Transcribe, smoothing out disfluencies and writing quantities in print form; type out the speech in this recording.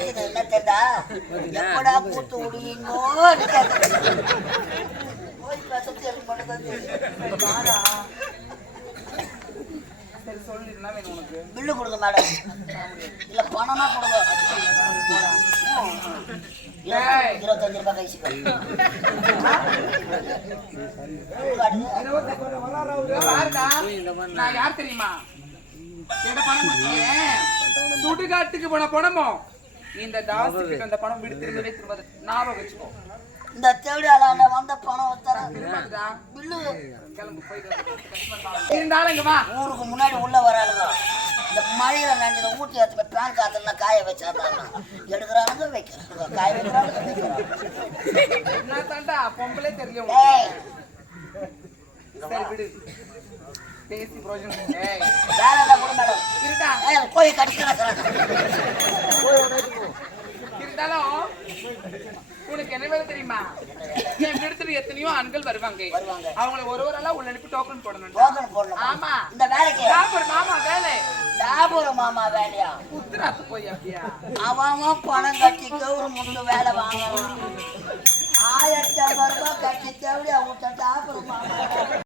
கேக்குது என்ன தெரியுதா? எப்படா கூத்து விடுவீங்கோ போய் சுத்தி எடுத்து மட்டும் பில்லு கொடுங்க மேடம். இல்ல பணமா கொடுங்க. 25 ரூபாய் கைசி நான் யார் தெரியுமா? சுடுகாட்டுக்கு போன பணமோ இந்த தாசுக்கு அந்த பணம் விடு திரும்பவே திரும்ப ஞாபகம் வச்சுக்கோ. இந்த தேடியால வந்த பணம் பில்லு இருந்தாலும் இங்க வா. ஊருக்கு முன்னாடி உள்ள வரானுங்க. இந்த மழையில நஞ்சு ஊட்டி எடுத்து பேன் காத்துல காய வச்சாதான் எடுக்கிறானுங்க வைக்கிறானுங்க காய வைக்கிறானுங்க. என்ன தாண்டா பொம்பளே தெரியும். சரி விடு பேசி பிரோஜனம். வேற கூட மேடம் இருக்கா கோழி கடிக்கிறேன். இருந்தாலும் உனக்கு என்ன வேலை தெரியுமா? என் இடத்துல எத்தனையோ ஆண்கள் வருவாங்க. அவங்கள ஒருவரெல்லாம் உள்ள அனுப்பி டோக்கன் போடணும். ஆமா இந்த வேலைக்கு மாமா வேலை மாமா வேலையா உத்தராத்து போய் அப்படியா அவன் பணம் கட்டி கவுரு முண்டு வேலை வாங்கலாம்.